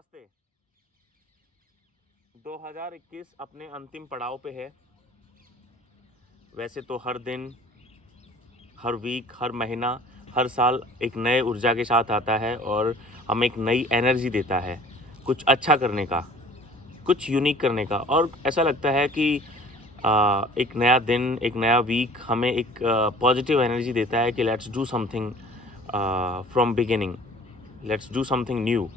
नमस्ते। 2021 अपने अंतिम पड़ाव पे है। वैसे तो हर दिन, हर वीक, हर महीना, हर साल एक नए ऊर्जा के साथ आता है और हमें एक नई एनर्जी देता है कुछ अच्छा करने का, कुछ यूनिक करने का। और ऐसा लगता है कि एक नया दिन, एक नया वीक हमें एक पॉजिटिव एनर्जी देता है कि let's do something from beginning, let's do something new.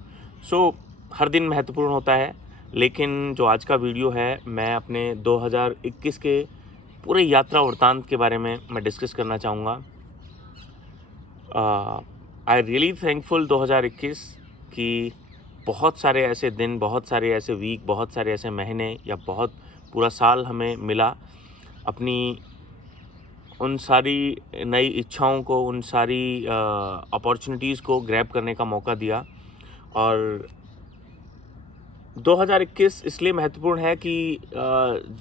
So हर दिन महत्वपूर्ण होता है, लेकिन जो आज का वीडियो है, मैं अपने 2021 के पूरे यात्रा वृत्तांत के बारे में मैं डिस्कस करना चाहूँगा। आई रियली थैंकफुल 2021 कि बहुत सारे ऐसे दिन, बहुत सारे ऐसे वीक, बहुत सारे ऐसे महीने या बहुत पूरा साल हमें मिला अपनी उन सारी नई इच्छाओं को, उन सारी अपॉर्चुनिटीज़ को ग्रैब करने का मौका दिया। और 2021 इसलिए महत्वपूर्ण है कि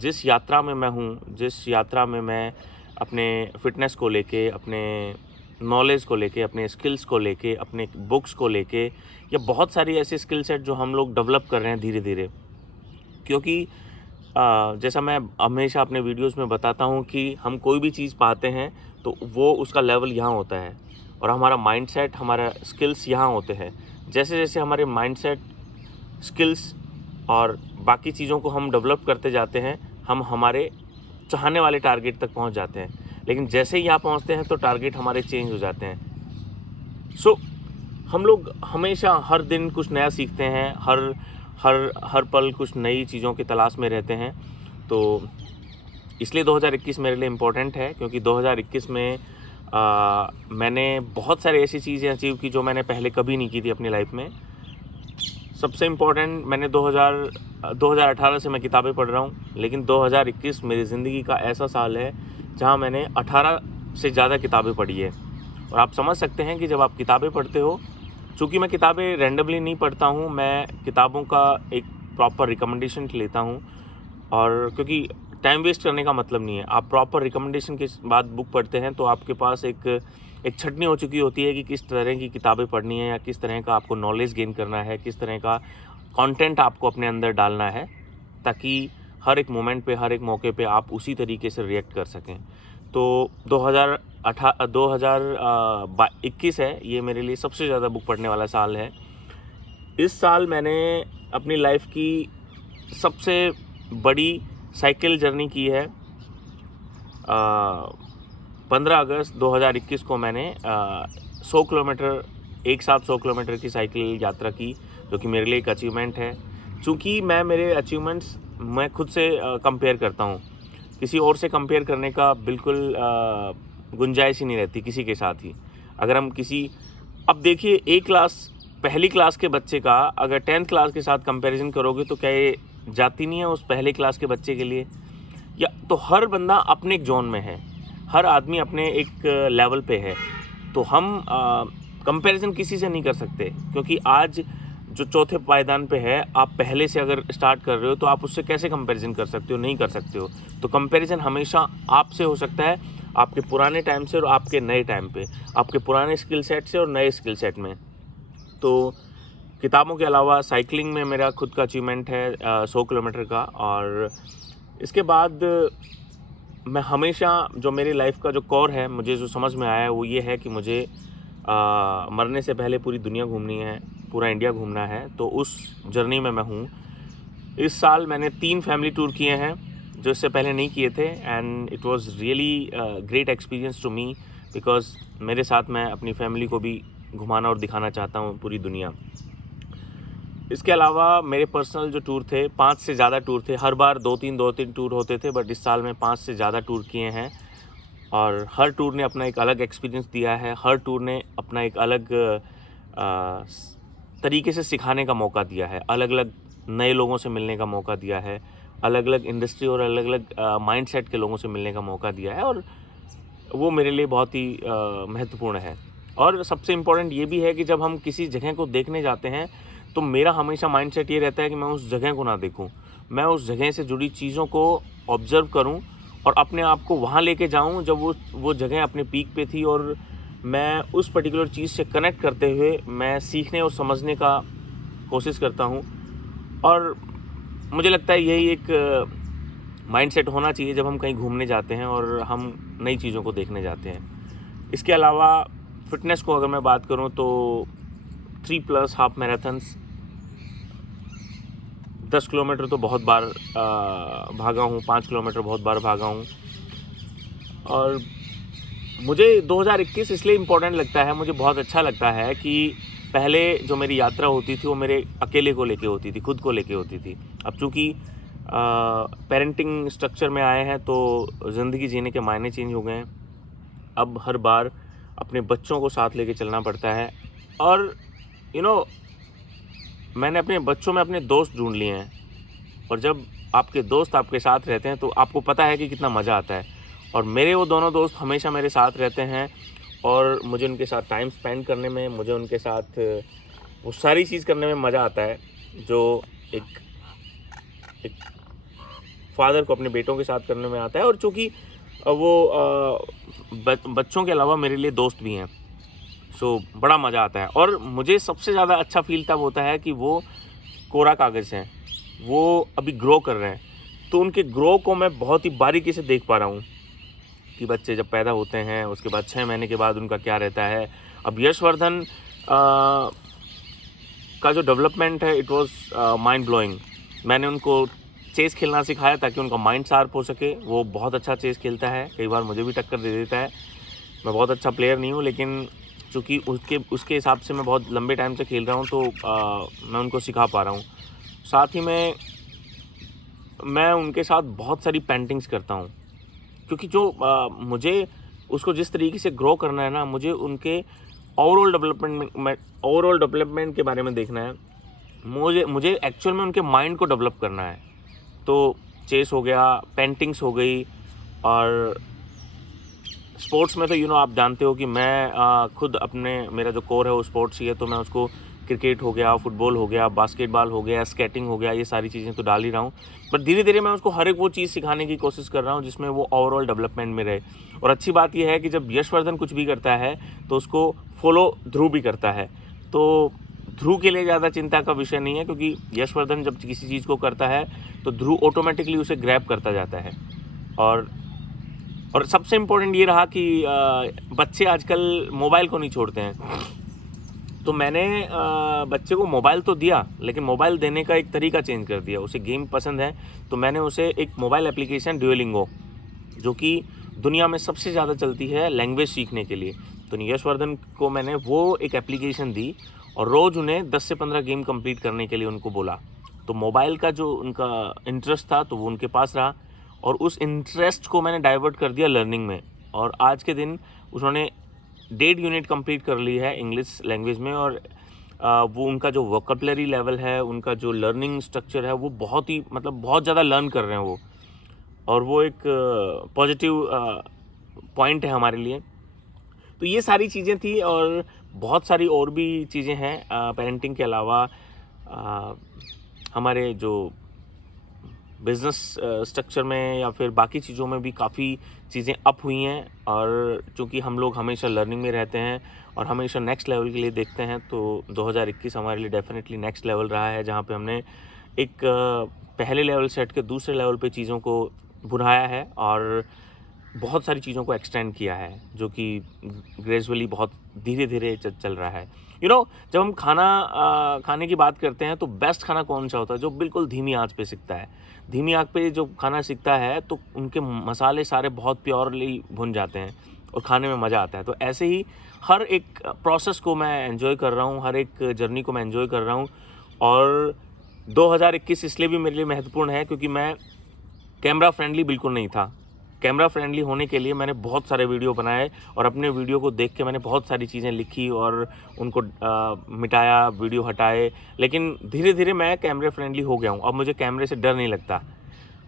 जिस यात्रा में मैं हूँ, जिस यात्रा में मैं अपने फ़िटनेस को लेके, अपने नॉलेज को लेके, अपने स्किल्स को लेके, अपने बुक्स को लेके, या बहुत सारी ऐसी स्किल सेट जो हम लोग डेवलप कर रहे हैं धीरे धीरे। क्योंकि जैसा मैं हमेशा अपने वीडियोस में बताता हूँ कि हम कोई भी चीज़ पाते हैं तो वो उसका लेवल यहाँ होता है और हमारा माइंडसेट, हमारा स्किल्स यहाँ होते हैं। जैसे जैसे हमारे माइंडसेट, स्किल्स और बाकी चीज़ों को हम डेवलप करते जाते हैं, हम हमारे चाहने वाले टारगेट तक पहुँच जाते हैं। लेकिन जैसे ही यहाँ पहुँचते हैं तो टारगेट हमारे चेंज हो जाते हैं। सो हम लोग हमेशा हर दिन कुछ नया सीखते हैं, हर हर हर पल कुछ नई चीज़ों की तलाश में रहते हैं। तो इसलिए 2021 मेरे लिए इम्पोर्टेंट है, क्योंकि 2021 में मैंने बहुत सारी ऐसी चीज़ें अचीव की जो मैंने पहले कभी नहीं की थी अपनी लाइफ में। सबसे इम्पोर्टेंट, मैंने 2018 से मैं किताबें पढ़ रहा हूँ, लेकिन 2021 मेरी ज़िंदगी का ऐसा साल है जहाँ मैंने 18 से ज़्यादा किताबें पढ़ी है। और आप समझ सकते हैं कि जब आप किताबें पढ़ते हो, चूँकि मैं किताबें रैंडमली नहीं पढ़ता हूँ, मैं किताबों का एक प्रॉपर रिकमेंडेशन लेता हूँ। और क्योंकि टाइम वेस्ट करने का मतलब नहीं है, आप प्रॉपर रिकमेंडेशन के बाद बुक पढ़ते हैं तो आपके पास एक छटनी हो चुकी होती है कि किस तरह की किताबें पढ़नी है, या किस तरह का आपको नॉलेज गेन करना है, किस तरह का कंटेंट आपको अपने अंदर डालना है, ताकि हर एक मोमेंट पे, हर एक मौके पे आप उसी तरीके से रिएक्ट कर सकें। तो 2021 है, ये मेरे लिए सबसे ज़्यादा बुक पढ़ने वाला साल है। इस साल मैंने अपनी लाइफ की सबसे बड़ी साइकिल जर्नी की है। 15 अगस्त 2021 को मैंने 100 किलोमीटर, एक साथ 100 किलोमीटर की साइकिल यात्रा की, जो कि मेरे लिए एक अचीवमेंट है। चूँकि मैं मेरे अचीवमेंट्स मैं खुद से कंपेयर करता हूँ, किसी और से कंपेयर करने का बिल्कुल गुंजाइश ही नहीं रहती किसी के साथ ही। अगर हम अब देखिए, पहली क्लास के बच्चे का अगर 10th क्लास के साथ कंपैरिजन करोगे तो क्या ये जाती नहीं है उस पहले क्लास के बच्चे के लिए? या तो हर बंदा अपने एक जोन में है, हर आदमी अपने एक लेवल पे है। तो हम कंपैरिजन किसी से नहीं कर सकते, क्योंकि आज जो चौथे पायदान पे है, आप पहले से अगर स्टार्ट कर रहे हो तो आप उससे कैसे कंपैरिजन कर सकते हो? नहीं कर सकते हो। तो कंपैरिजन हमेशा आपसे हो सकता है, आपके पुराने टाइम से और आपके नए टाइम पे, आपके पुराने स्किल सेट से और नए स्किल सेट में। तो किताबों के अलावा साइकिलिंग में मेरा खुद का अचीवमेंट है 100 किलोमीटर का। और इसके बाद मैं हमेशा, जो मेरी लाइफ का जो कोर है, मुझे जो समझ में आया है वो ये है कि मुझे मरने से पहले पूरी दुनिया घूमनी है, पूरा इंडिया घूमना है। तो उस जर्नी में मैं हूँ। इस साल मैंने 3 फैमिली टूर किए हैं जो इससे पहले नहीं किए थे, and it was really great experience to me, because मेरे साथ मैं अपनी फैमिली को भी घुमाना और दिखाना चाहता हूँ पूरी दुनिया। इसके अलावा मेरे पर्सनल जो टूर थे, 5 से ज़्यादा टूर थे। हर बार 2-3 टूर होते थे, बट इस साल में 5 से ज़्यादा टूर किए हैं। और हर टूर ने अपना एक अलग एक्सपीरियंस दिया है, हर टूर ने अपना एक अलग तरीके से सिखाने का मौका दिया है, अलग अलग नए लोगों से मिलने का मौका दिया है, अलग अलग इंडस्ट्री और अलग अलग माइंडसेट के लोगों से मिलने का मौका दिया है। और वो मेरे लिए बहुत ही महत्वपूर्ण है। और सबसे इम्पोर्टेंट ये भी है कि जब हम किसी जगह को देखने जाते हैं तो मेरा हमेशा माइंडसेट ये रहता है कि मैं उस जगह को ना देखूं, मैं उस जगह से जुड़ी चीज़ों को ऑब्ज़र्व करूं और अपने आप को वहाँ लेके जाऊं जब वो जगह अपने पीक पे थी, और मैं उस पर्टिकुलर चीज़ से कनेक्ट करते हुए मैं सीखने और समझने का कोशिश करता हूँ। और मुझे लगता है यही एक माइंडसेट होना चाहिए जब हम कहीं घूमने जाते हैं और हम नई चीज़ों को देखने जाते हैं। इसके अलावा फ़िटनेस को अगर मैं बात करूँ तो 3+ हाफ मैराथन्स, 10 किलोमीटर तो बहुत बार भागा हूँ, 5 किलोमीटर बहुत बार भागा हूँ। और मुझे 2021 इसलिए इम्पोर्टेंट लगता है, मुझे बहुत अच्छा लगता है कि पहले जो मेरी यात्रा होती थी वो मेरे अकेले को लेके होती थी, खुद को लेके होती थी। अब चूँकि पेरेंटिंग स्ट्रक्चर में आए हैं तो ज़िंदगी जीने के मायने चेंज हो गए हैं। अब हर बार अपने बच्चों को साथ लेके चलना पड़ता है। और मैंने अपने बच्चों में अपने दोस्त ढूंढ लिए हैं। और जब आपके दोस्त आपके साथ रहते हैं तो आपको पता है कि कितना मज़ा आता है। और मेरे वो दोनों दोस्त हमेशा मेरे साथ रहते हैं और मुझे उनके साथ टाइम स्पेंड करने में, मुझे उनके साथ वो सारी चीज़ करने में मज़ा आता है जो एक फादर को अपने बेटों के साथ करने में आता है। और चूँकि वो बच्चों के अलावा मेरे लिए दोस्त भी हैं, सो बड़ा मज़ा आता है। और मुझे सबसे ज़्यादा अच्छा फील तब होता है कि वो कोरा कागज़ हैं, वो अभी ग्रो कर रहे हैं, तो उनके ग्रो को मैं बहुत ही बारीकी से देख पा रहा हूँ कि बच्चे जब पैदा होते हैं उसके बाद 6 महीने के बाद उनका क्या रहता है। अब यशवर्धन का जो डेवलपमेंट है, इट वाज माइंड ब्लोइंग। मैंने उनको चेस खेलना सिखाया ताकि उनका माइंड शार्प हो सके। वो बहुत अच्छा चेस खेलता है, कई बार मुझे भी टक्कर दे देता है। मैं बहुत अच्छा प्लेयर नहीं हूँ, लेकिन चूँकि उसके हिसाब से मैं बहुत लंबे टाइम से खेल रहा हूँ तो मैं उनको सिखा पा रहा हूँ। साथ ही में मैं उनके साथ बहुत सारी पेंटिंग्स करता हूँ, क्योंकि जो मुझे उसको जिस तरीके से ग्रो करना है ना, मुझे उनके ओवरऑल डेवलपमेंट के बारे में देखना है। मुझे एक्चुअल में उनके माइंड को डेवलप करना है। तो चेस हो गया, पेंटिंग्स हो गई, और स्पोर्ट्स में तो आप जानते हो कि मैं खुद मेरा जो कोर है वो स्पोर्ट्स ही है, तो मैं उसको क्रिकेट हो गया, फुटबॉल हो गया, बास्केटबॉल हो गया, स्केटिंग हो गया, ये सारी चीज़ें तो डाल ही रहा हूँ। बट धीरे धीरे मैं उसको हर एक वो चीज़ सिखाने की कोशिश कर रहा हूँ जिसमें वो ओवरऑल डेवलपमेंट में रहे। और अच्छी बात यह है कि जब यशवर्धन कुछ भी करता है तो उसको फॉलो ध्रुव भी करता है। तो ध्रुव के लिए ज़्यादा चिंता का विषय नहीं है, क्योंकि यशवर्धन जब किसी चीज़ को करता है तो ध्रुव ऑटोमेटिकली उसे ग्रैब करता जाता है। और सबसे इम्पोर्टेंट ये रहा कि बच्चे आजकल मोबाइल को नहीं छोड़ते हैं। तो मैंने बच्चे को मोबाइल तो दिया, लेकिन मोबाइल देने का एक तरीका चेंज कर दिया। उसे गेम पसंद है तो मैंने उसे एक मोबाइल एप्लीकेशन ड्यूओलिंगो, जो कि दुनिया में सबसे ज़्यादा चलती है लैंग्वेज सीखने के लिए, तो यशवर्धन को मैंने वो एक एप्लीकेशन दी और रोज़ उन्हें 10 से 15 गेम कंप्लीट करने के लिए उनको बोला। तो मोबाइल का जो उनका इंटरेस्ट था तो वो उनके पास रहा, और उस इंटरेस्ट को मैंने डाइवर्ट कर दिया लर्निंग में। और आज के दिन उन्होंने 1.5 यूनिट कंप्लीट कर ली है इंग्लिश लैंग्वेज में। और वो उनका जो वोकैबुलरी लेवल है, उनका जो लर्निंग स्ट्रक्चर है, वो बहुत ही बहुत ज़्यादा लर्न कर रहे हैं वो। और वो एक पॉजिटिव पॉइंट है हमारे लिए। तो ये सारी चीज़ें थी, और बहुत सारी और भी चीज़ें हैं पेरेंटिंग के अलावा। हमारे जो बिज़नेस स्ट्रक्चर में या फिर बाकी चीज़ों में भी काफ़ी चीज़ें अप हुई हैं। और चूँकि हम लोग हमेशा लर्निंग में रहते हैं और हमेशा नेक्स्ट लेवल के लिए देखते हैं, तो 2021 हमारे लिए डेफिनेटली नेक्स्ट लेवल रहा है, जहाँ पे हमने एक पहले लेवल से हट के दूसरे लेवल पे चीज़ों को बढ़ाया है और बहुत सारी चीज़ों को एक्सटेंड किया है, जो कि ग्रेजुअली बहुत धीरे धीरे चल रहा है। जब हम खाने की बात करते हैं तो बेस्ट खाना कौन सा होता है? जो बिल्कुल धीमी आंच पे सिकता है। धीमी आंच पे जो खाना सिकता है तो उनके मसाले सारे बहुत प्योरली भुन जाते हैं और खाने में मज़ा आता है। तो ऐसे ही हर एक प्रोसेस को मैं एंजॉय कर रहा हूँ, हर एक जर्नी को मैं एंजॉय कर रहा हूँ। और 2021 इसलिए भी मेरे लिए महत्वपूर्ण है क्योंकि मैं कैमरा फ्रेंडली बिल्कुल नहीं था। कैमरा फ्रेंडली होने के लिए मैंने बहुत सारे वीडियो बनाए और अपने वीडियो को देख के मैंने बहुत सारी चीज़ें लिखी और उनको मिटाया, वीडियो हटाए। लेकिन धीरे धीरे मैं कैमरे फ्रेंडली हो गया हूँ, अब मुझे कैमरे से डर नहीं लगता।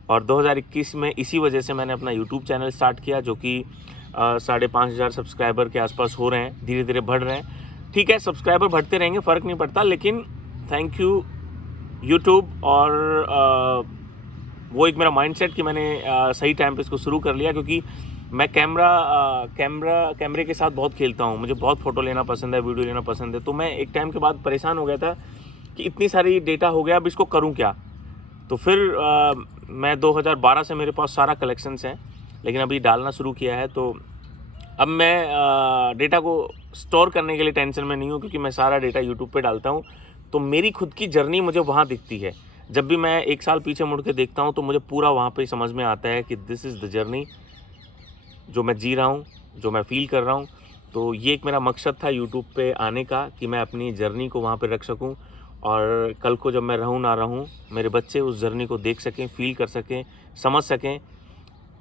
और 2021 में इसी वजह से मैंने अपना यूट्यूब चैनल स्टार्ट किया, जो कि 5,500 सब्सक्राइबर के आसपास हो रहे हैं, धीरे धीरे बढ़ रहे हैं। ठीक है, सब्सक्राइबर बढ़ते रहेंगे, फ़र्क नहीं पड़ता, लेकिन थैंक यू यूट्यूब। और वो एक मेरा माइंडसेट कि मैंने सही टाइम पे इसको शुरू कर लिया, क्योंकि मैं कैमरे के साथ बहुत खेलता हूँ। मुझे बहुत फ़ोटो लेना पसंद है, वीडियो लेना पसंद है। तो मैं एक टाइम के बाद परेशान हो गया था कि इतनी सारी डेटा हो गया, अब इसको करूं क्या। तो फिर मैं 2012 से मेरे पास सारा कलेक्शंस हैं, लेकिन अभी डालना शुरू किया है। तो अब मैं डेटा को स्टोर करने के लिए टेंशन में नहीं हूँ, क्योंकि मैं सारा डेटा यूट्यूब पे डालता हूँ। तो मेरी खुद की जर्नी मुझे वहाँ दिखती है। जब भी मैं 1 साल पीछे मुड़ के देखता हूँ तो मुझे पूरा वहाँ पे समझ में आता है कि दिस इज़ द जर्नी जो मैं जी रहा हूँ, जो मैं फ़ील कर रहा हूँ। तो ये एक मेरा मकसद था यूट्यूब पे आने का, कि मैं अपनी जर्नी को वहाँ पे रख सकूँ, और कल को जब मैं रहूँ ना रहूँ, मेरे बच्चे उस जर्नी को देख सकें, फ़ील कर सकें, समझ सकें।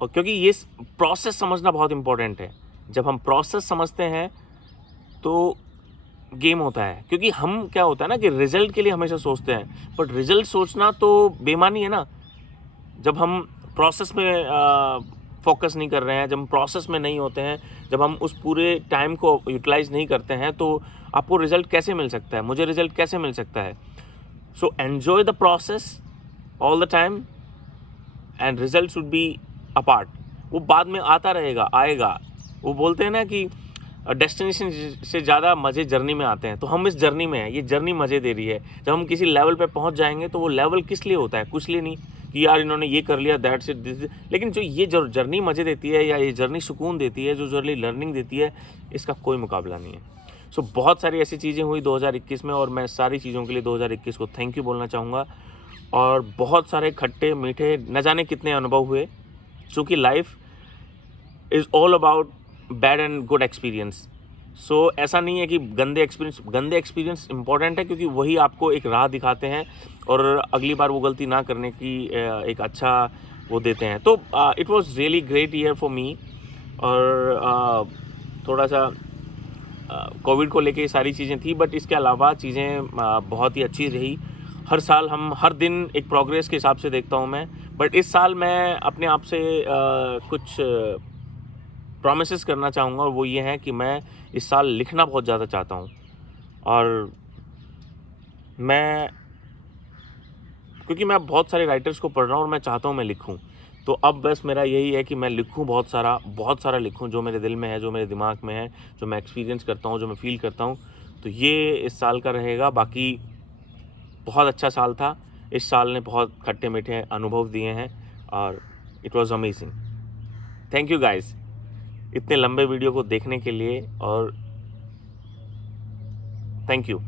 और क्योंकि ये प्रोसेस समझना बहुत इम्पोर्टेंट है। जब हम प्रोसेस समझते हैं तो गेम होता है। क्योंकि हम क्या होता है ना कि रिज़ल्ट के लिए हमेशा सोचते हैं, बट रिज़ल्ट सोचना तो बेईमानी है ना। जब हम प्रोसेस में फोकस नहीं कर रहे हैं, जब हम प्रोसेस में नहीं होते हैं, जब हम उस पूरे टाइम को यूटिलाइज़ नहीं करते हैं, तो आपको रिज़ल्ट कैसे मिल सकता है, मुझे रिज़ल्ट कैसे मिल सकता है। So enjoy the process all the time end result should be a part. वो बाद में आता रहेगा, आएगा। वो बोलते हैं ना कि डेस्टिनेशन से ज़्यादा मज़े जर्नी में आते हैं। तो हम इस जर्नी में हैं, ये जर्नी मज़े दे रही है। जब हम किसी लेवल पे पहुंच जाएंगे तो वो लेवल किस लिए होता है, कुछ लिए नहीं कि यार इन्होंने ये कर लिया, दैट्स इट दिस। लेकिन जो ये जर्नी मज़े देती है, या ये जर्नी सुकून देती है, जो जर्नी लर्निंग देती है, इसका कोई मुकाबला नहीं है। सो बहुत सारी ऐसी चीज़ें हुई 2021 में, और मैं सारी चीज़ों के लिए 2021 को थैंक यू बोलना चाहूँगा। और बहुत सारे खट्टे मीठे न जाने कितने अनुभव हुए, क्योंकि life is all about bad and good experience. So ऐसा नहीं है कि गंदे एक्सपीरियंस इंपॉर्टेंट है, क्योंकि वही आपको एक राह दिखाते हैं और अगली बार वो गलती ना करने की एक अच्छा वो देते हैं। तो it was really great year for me. और थोड़ा सा कोविड को लेके सारी चीज़ें थी, बट इसके अलावा चीज़ें बहुत ही अच्छी रही। हर साल हर दिन एक प्रोग्रेस के हिसाब से देखता हूँ मैं। बट इस साल मैं अपने आप से कुछ प्रॉमिसेस करना चाहूँगा, और वो ये है कि मैं इस साल लिखना बहुत ज़्यादा चाहता हूँ। और मैं क्योंकि मैं बहुत सारे राइटर्स को पढ़ रहा हूँ और मैं चाहता हूँ मैं लिखूँ। तो अब बस मेरा यही है कि मैं लिखूँ, बहुत सारा लिखूँ, जो मेरे दिल में है, जो मेरे दिमाग में है, जो मैं एक्सपीरियंस करता हूँ, जो मैं फ़ील करता हूँ। तो ये इस साल का रहेगा। बाकी बहुत अच्छा साल था। इस साल ने बहुत खट्टे मीठे अनुभव दिए हैं, और it was amazing. Thank you guys इतने लंबे वीडियो को देखने के लिए, और थैंक यू।